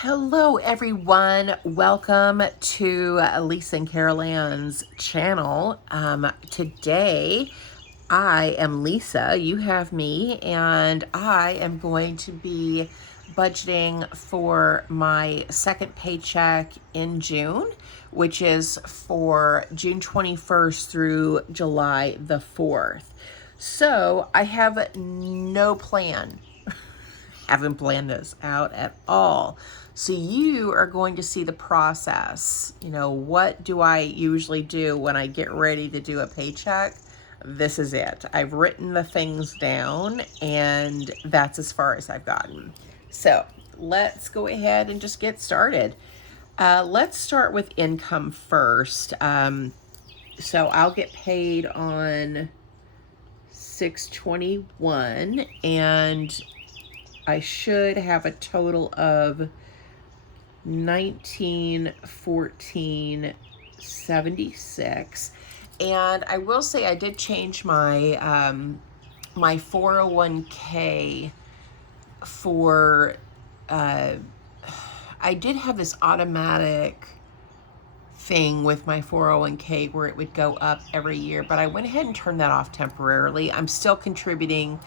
Hello everyone, welcome to Lisa and Carol Ann's channel. Today I am Lisa, you have me, and I am going to be budgeting for my second paycheck in June, which is for June 21st through July the 4th. So I have no plan, haven't planned this out at all. So you are going to see the process. You know, what do I usually do when I get ready to do a paycheck? This is it. I've written the things down, and that's as far as I've gotten. So let's go ahead and just get started. Let's start with income first. So I'll get paid on 6/21, and I should have a total of 1914.76. And I will say I did change my my 401k for I did have this automatic thing with my 401k where it would go up every year, but I went ahead and turned that off temporarily. I'm still contributing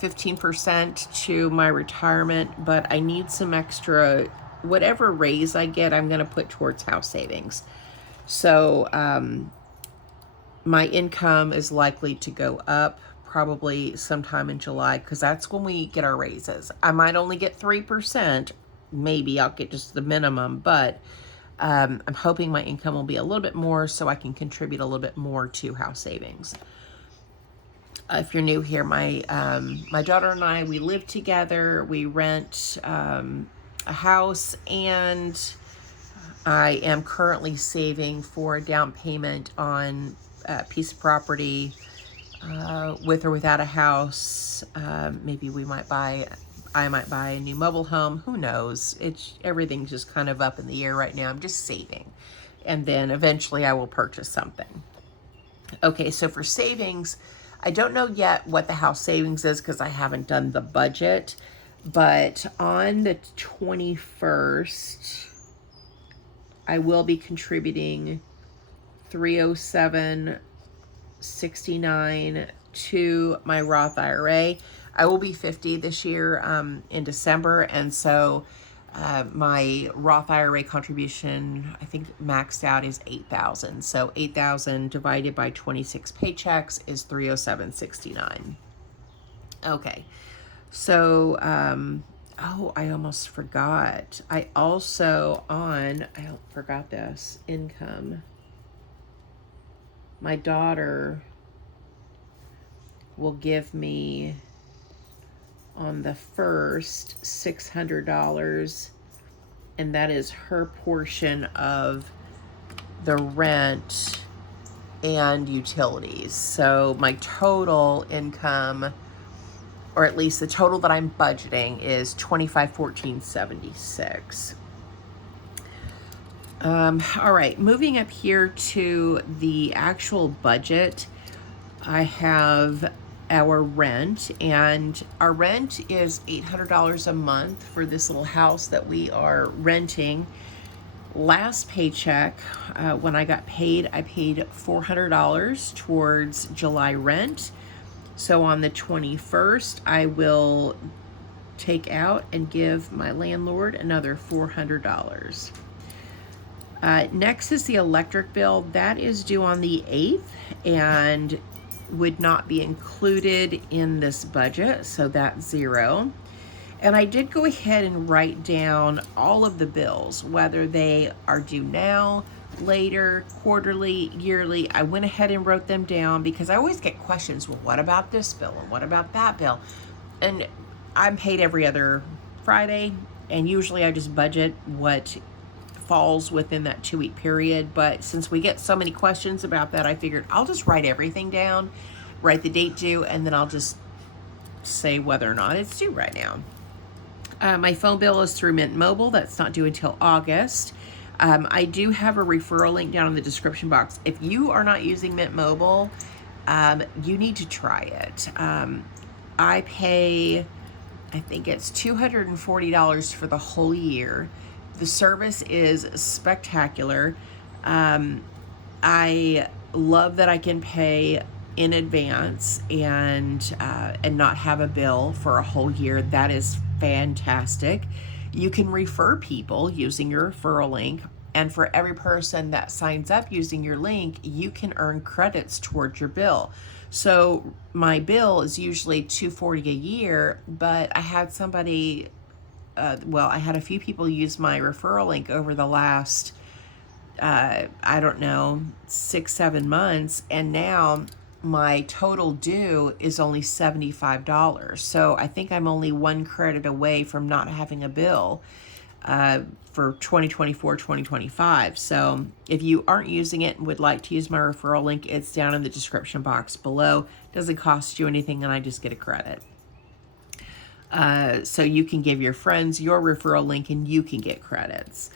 15% to my retirement, but I need some extra, whatever raise I get, I'm going to put towards house savings. So my income is likely to go up probably sometime in July, because that's when we get our raises. I might only get 3%, maybe I'll get just the minimum, but I'm hoping my income will be a little bit more so I can contribute a little bit more to house savings. If you're new here, my daughter and I, we live together. We rent a house, and I am currently saving for a down payment on a piece of property with or without a house. Maybe I might buy a new mobile home. Who knows? Everything's just kind of up in the air right now. I'm just saving, and then eventually I will purchase something. Okay, so for savings, I don't know yet what the house savings is because I haven't done the budget, but on the 21st, I will be contributing $307.69 to my Roth IRA. I will be 50 this year in December, and so my Roth IRA contribution, I think maxed out is $8,000. So 8,000 divided by 26 paychecks is $307.69. Okay. So, oh, I almost forgot. I forgot this income. My daughter will give me on the first $600, and that is her portion of the rent and utilities. So my total income, or at least the total that I'm budgeting, is $2514.76. All right, moving up here to the actual budget, I have our rent, and our rent is $800 a month for this little house that we are renting. Last paycheck, when I got paid, I paid $400 towards July rent. So on the 21st, I will take out and give my landlord another $400. Next is the electric bill. That is due on the 8th and would not be included in this budget, so that's $0. And I did go ahead and write down all of the bills, whether they are due now, later, quarterly, yearly. I went ahead and wrote them down because I always get questions, well, what about this bill and what about that bill? And I'm paid every other Friday, and usually I just budget what falls within that 2-week period. But since we get so many questions about that, I figured I'll just write everything down, write the date due, and then I'll just say whether or not it's due right now. My phone bill is through Mint Mobile. That's not due until August. I do have a referral link down in the description box. If you are not using Mint Mobile, you need to try it. I pay, I think it's $240 for the whole year. The service is spectacular. I love that I can pay in advance and not have a bill for a whole year. That is fantastic. You can refer people using your referral link, and for every person that signs up using your link, you can earn credits towards your bill. So my bill is usually $240 a year, but I had somebody, I had a few people use my referral link over the last I don't know, 6-7 months, and now my total due is only $75. So I think I'm only one credit away from not having a bill for 2024, 2025. So if you aren't using it and would like to use my referral link, it's down in the description box below. It doesn't cost you anything, and I just get a credit. So you can give your friends your referral link and you can get credits.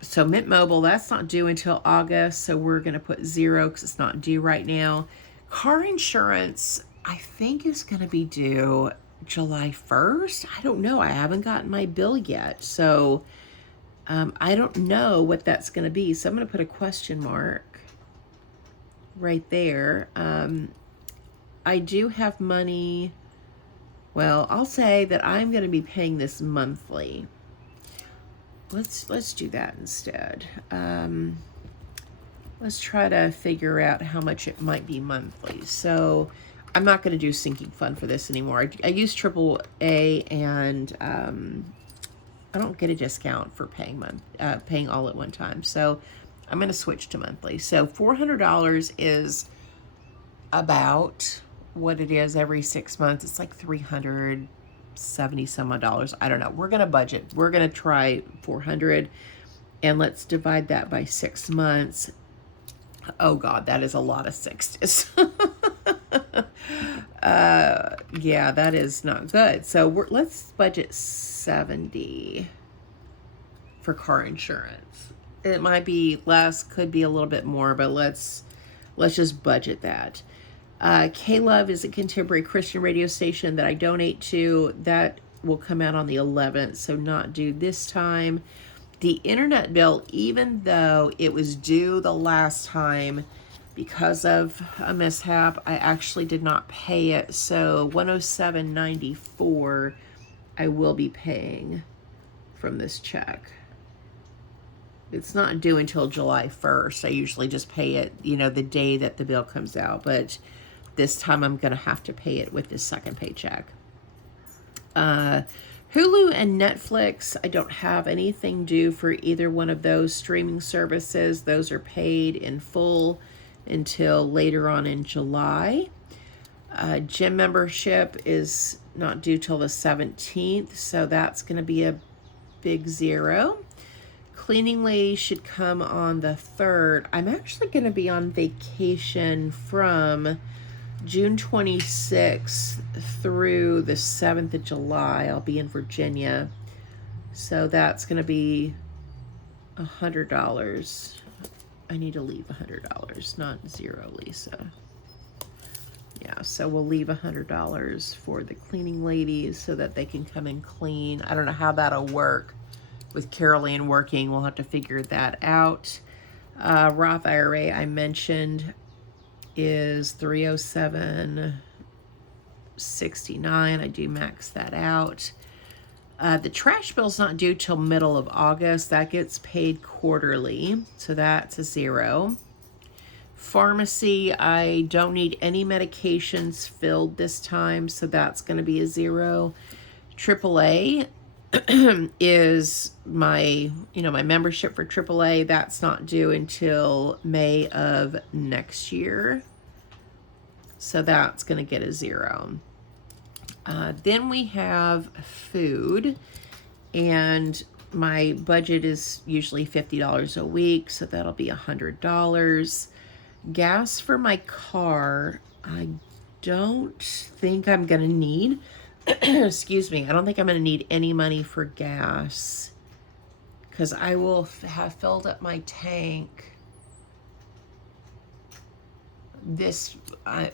So Mint Mobile, that's not due until August, so we're going to put 0 because it's not due right now. Car insurance, I think, is going to be due July 1st. I don't know. I haven't gotten my bill yet, so I don't know what that's going to be. So I'm going to put a question mark right there. I do have money. Well, I'll say that I'm going to be paying this monthly. Let's do that instead. Let's try to figure out how much it might be monthly. So I'm not going to do sinking fund for this anymore. I use AAA, and I don't get a discount for paying all at one time. So I'm going to switch to monthly. So $400 is about what it is every 6 months. It's like $370 some odd dollars. I don't know. We're going to budget. We're going to try 400, and let's divide that by 6 months. Oh God, that is a lot of sixes. Yeah, that is not good. So let's budget 70 for car insurance. It might be less, could be a little bit more, but let's just budget that. K-Love is a contemporary Christian radio station that I donate to. That will come out on the 11th, so not due this time. The internet bill, even though it was due the last time because of a mishap, I actually did not pay it. So $107.94 I will be paying from this check. It's not due until July 1st. I usually just pay it, the day that the bill comes out, but this time I'm going to have to pay it with this second paycheck. Hulu and Netflix, I don't have anything due for either one of those streaming services. Those are paid in full until later on in July. Gym membership is not due till the 17th, so that's going to be a big 0. Cleaning lady should come on the 3rd. I'm actually going to be on vacation from June 26th through the 7th of July. I'll be in Virginia. So that's going to be $100. I need to leave $100, not 0, Lisa. Yeah, so we'll leave $100 for the cleaning ladies so that they can come and clean. I don't know how that'll work with Carol Ann working. We'll have to figure that out. Roth IRA, I mentioned, is $307.69. I do max that out. The trash bill's not due till middle of August. That gets paid quarterly, so that's a 0. Pharmacy, I don't need any medications filled this time, so that's going to be a 0. AAA is my membership for AAA. That's not due until May of next year, so that's going to get a 0. Then we have food, and my budget is usually $50 a week, so that'll be $100. Gas for my car, I don't think I'm going to need, excuse me, I don't think I'm going to need any money for gas, because I will have filled up my tank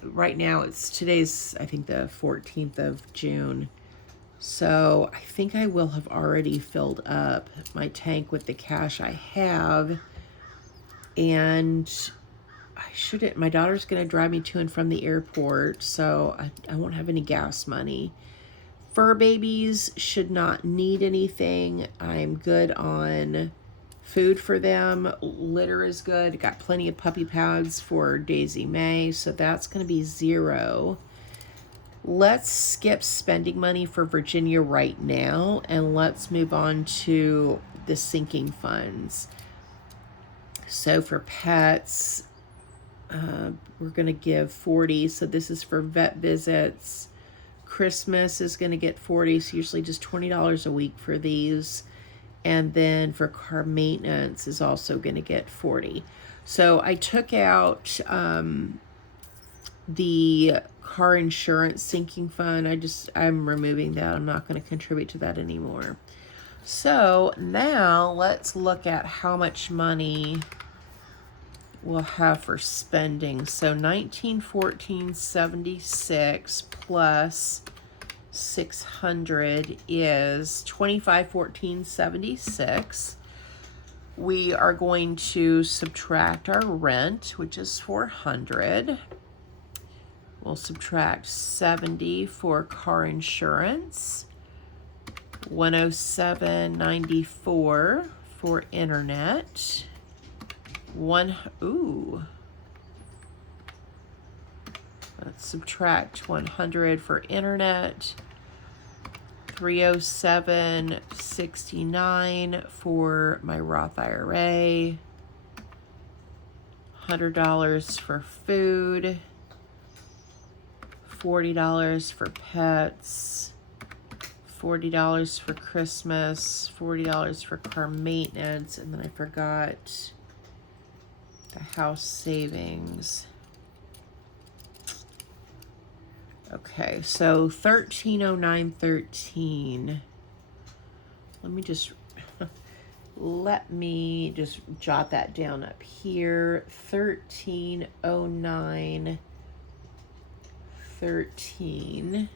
right now. Today's, I think, the 14th of June. So I think I will have already filled up my tank with the cash I have. And I shouldn't, my daughter's going to drive me to and from the airport, so I won't have any gas money. Fur babies should not need anything. I'm good on food for them. Litter is good. Got plenty of puppy pads for Daisy May, so that's going to be 0. Let's skip spending money for Virginia right now, and let's move on to the sinking funds. So for pets, we're going to give 40. So this is for vet visits. Christmas is going to get 40. So usually just $20 a week for these. And then for car maintenance is also going to get 40. So I took out the car insurance sinking fund. I'm removing that. I'm not going to contribute to that anymore. So now let's look at how much money we'll have for spending. So 1914.76 plus 600 is 2514.76. We are going to subtract our rent, which is 400. We'll subtract 70 for car insurance, 107.94 for internet. Let's subtract 100 for internet, 307.69 for my Roth IRA, $100 for food, $40 for pets, $40 for Christmas, $40 for car maintenance, and then I forgot the house savings. Okay, so 1309.13. Let me just jot that down up here. 1309.13.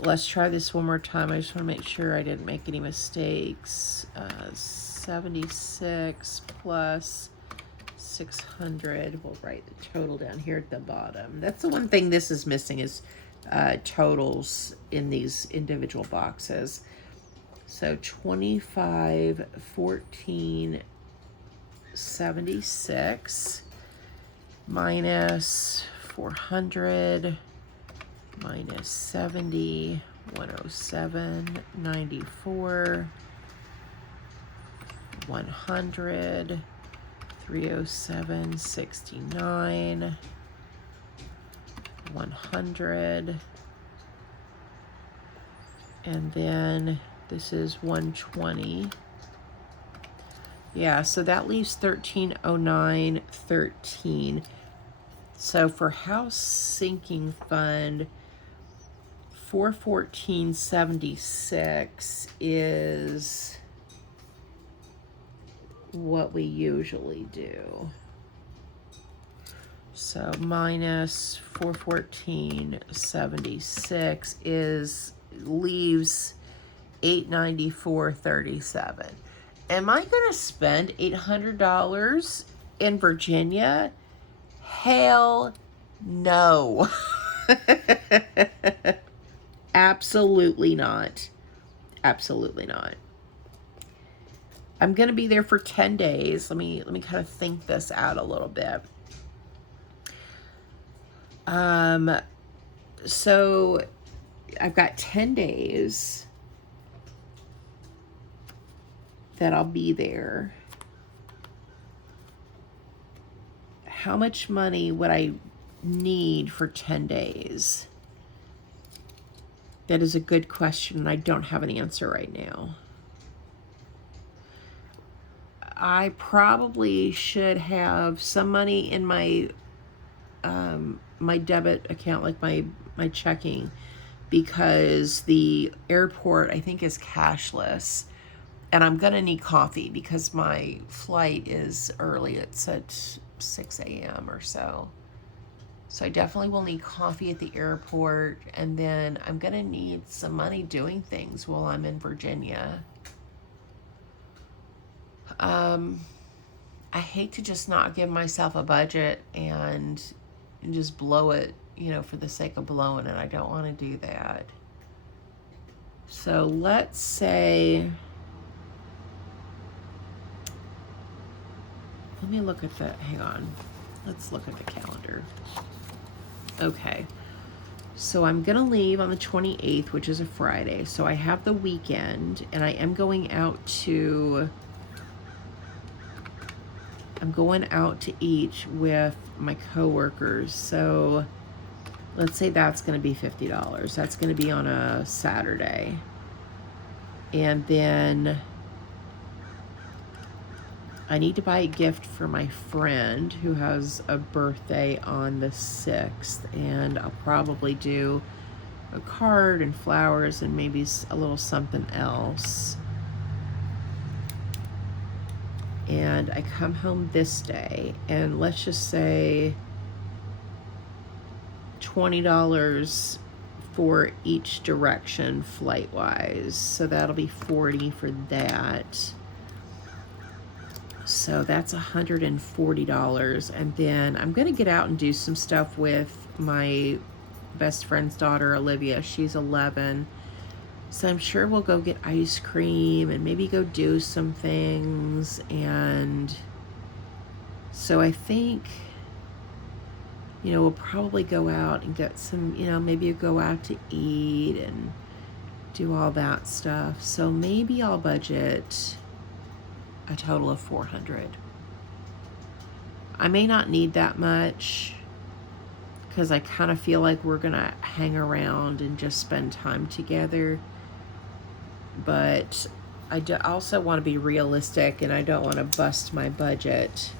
Let's try this one more time. I just want to make sure I didn't make any mistakes. 76 plus 600. We'll write the total down here at the bottom. That's the one thing this is missing is totals in these individual boxes. So 2514.76 minus 400 minus 70, 107.94, 100, 307.69, 100, and then this is 120. Yeah, so that leaves 1309.13. So for house sinking fund, 414.76 is what we usually do. So minus 414.76 leaves 894.37. Am I going to spend $800 in Virginia? Hell no. Absolutely not. Absolutely not. I'm going to be there for 10 days. Let me kind of think this out a little bit. So I've got 10 days that I'll be there. How much money would I need for 10 days? That is a good question, and I don't have an answer right now. I probably should have some money in my my debit account, like my checking, because the airport, I think, is cashless, and I'm gonna need coffee because my flight is early. It's at 6 a.m. or so. So I definitely will need coffee at the airport, and then I'm gonna need some money doing things while I'm in Virginia. I hate to just not give myself a budget and just blow it, for the sake of blowing it. I don't want to do that. So let's say, let me look at that. Hang on. Let's look at the calendar. Okay. So I'm going to leave on the 28th, which is a Friday. So I have the weekend, and I am going out to eat with my coworkers. So let's say that's going to be $50. That's going to be on a Saturday. And then I need to buy a gift for my friend who has a birthday on the 6th. And I'll probably do a card and flowers and maybe a little something else. And I come home this day, and let's just say $20 for each direction flight-wise. So that'll be $40 for that. So that's $140. And then I'm going to get out and do some stuff with my best friend's daughter, Olivia. She's 11. So I'm sure we'll go get ice cream and maybe go do some things. And so I think, we'll probably go out and get some, maybe go out to eat and do all that stuff. So maybe I'll budget a total of $400. I may not need that much because I kind of feel like we're gonna hang around and just spend time together. But I also want to be realistic, and I don't want to bust my budget.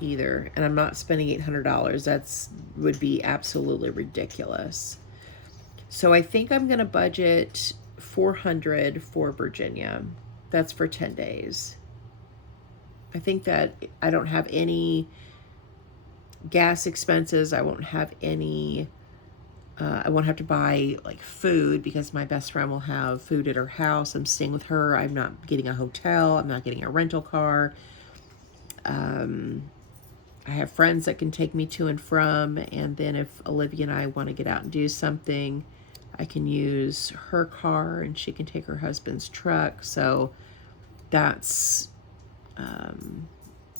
Either. And I'm not spending $800. That's would be absolutely ridiculous. So I think I'm going to budget $400 for Virginia. That's for 10 days. I think that I don't have any gas expenses. I won't have any, I won't have to buy like food because my best friend will have food at her house. I'm staying with her. I'm not getting a hotel. I'm not getting a rental car. I have friends that can take me to and from, and then if Olivia and I want to get out and do something, I can use her car and she can take her husband's truck. So that's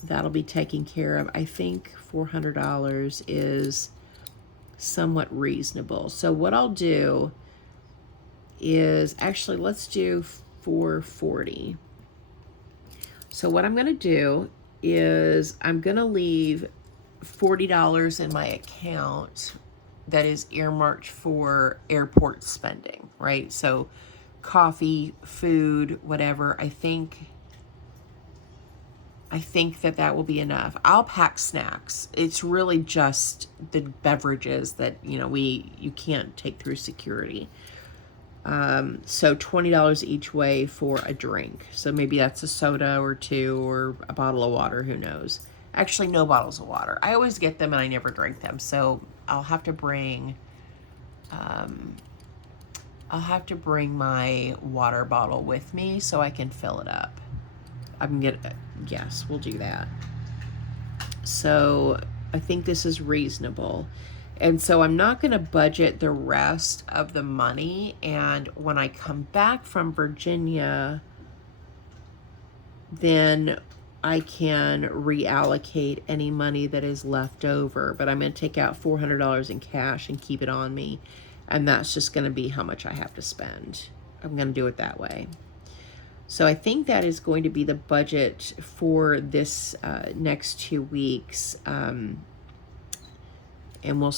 that'll be taken care of. I think $400 is somewhat reasonable. So what I'll do is, actually, let's do $440. So what I'm going to do is I'm going to leave $40 in my account that is earmarked for airport spending, right? So coffee, food, whatever. I think that will be enough. I'll pack snacks. It's really just the beverages that, you can't take through security. So $20 each way for a drink. So maybe that's a soda or two or a bottle of water, who knows. Actually, no bottles of water. I always get them and I never drink them. So I'll have to bring my water bottle with me so I can fill it up. Yes, we'll do that. So I think this is reasonable. And so I'm not going to budget the rest of the money. And when I come back from Virginia, then I can reallocate any money that is left over. But I'm going to take out $400 in cash and keep it on me. And that's just going to be how much I have to spend. I'm going to do it that way. So I think that is going to be the budget for this next 2 weeks. And we'll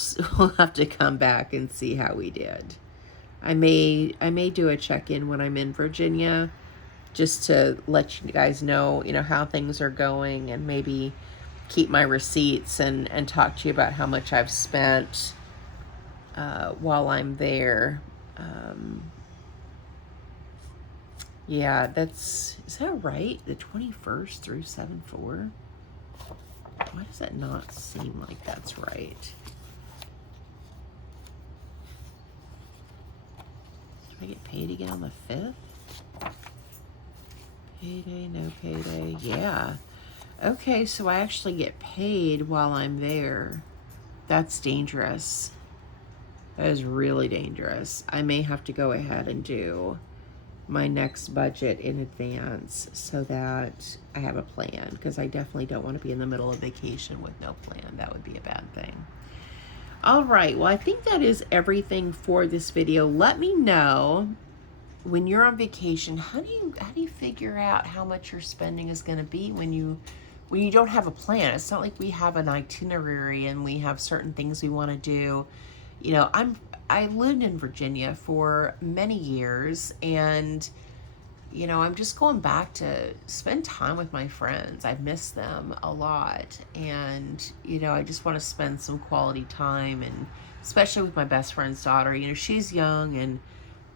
have to come back and see how we did. I may do a check-in when I'm in Virginia, just to let you guys know, how things are going, and maybe keep my receipts and talk to you about how much I've spent while I'm there. Yeah, is that right? The 21st through 7/4? Why does that not seem like that's right? Do I get paid again on the 5th? Payday, no payday. Yeah. Okay, so I actually get paid while I'm there. That's dangerous. That is really dangerous. I may have to go ahead and do my next budget in advance so that I have a plan, because I definitely don't want to be in the middle of vacation with no plan. That would be a bad thing. All right, well, I think that is everything for this video. Let me know, when you're on vacation, how do you figure out how much your spending is going to be when you don't have a plan? It's not like we have an itinerary and we have certain things we want to do. You know, I lived in Virginia for many years, and you know, I'm just going back to spend time with my friends. I miss them a lot, and you know, I just want to spend some quality time, and especially with my best friend's daughter. You know, she's young, and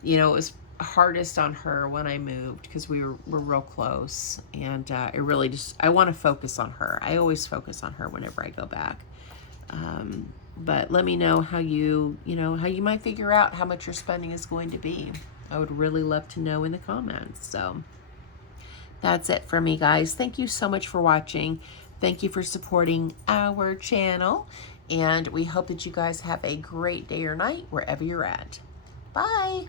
you know, it was hardest on her when I moved because we're real close, and I want to focus on her. I always focus on her whenever I go back. But let me know how you might figure out how much your spending is going to be. I would really love to know in the comments. So that's it for me, guys. Thank you so much for watching. Thank you for supporting our channel, and we hope that you guys have a great day or night wherever you're at. Bye.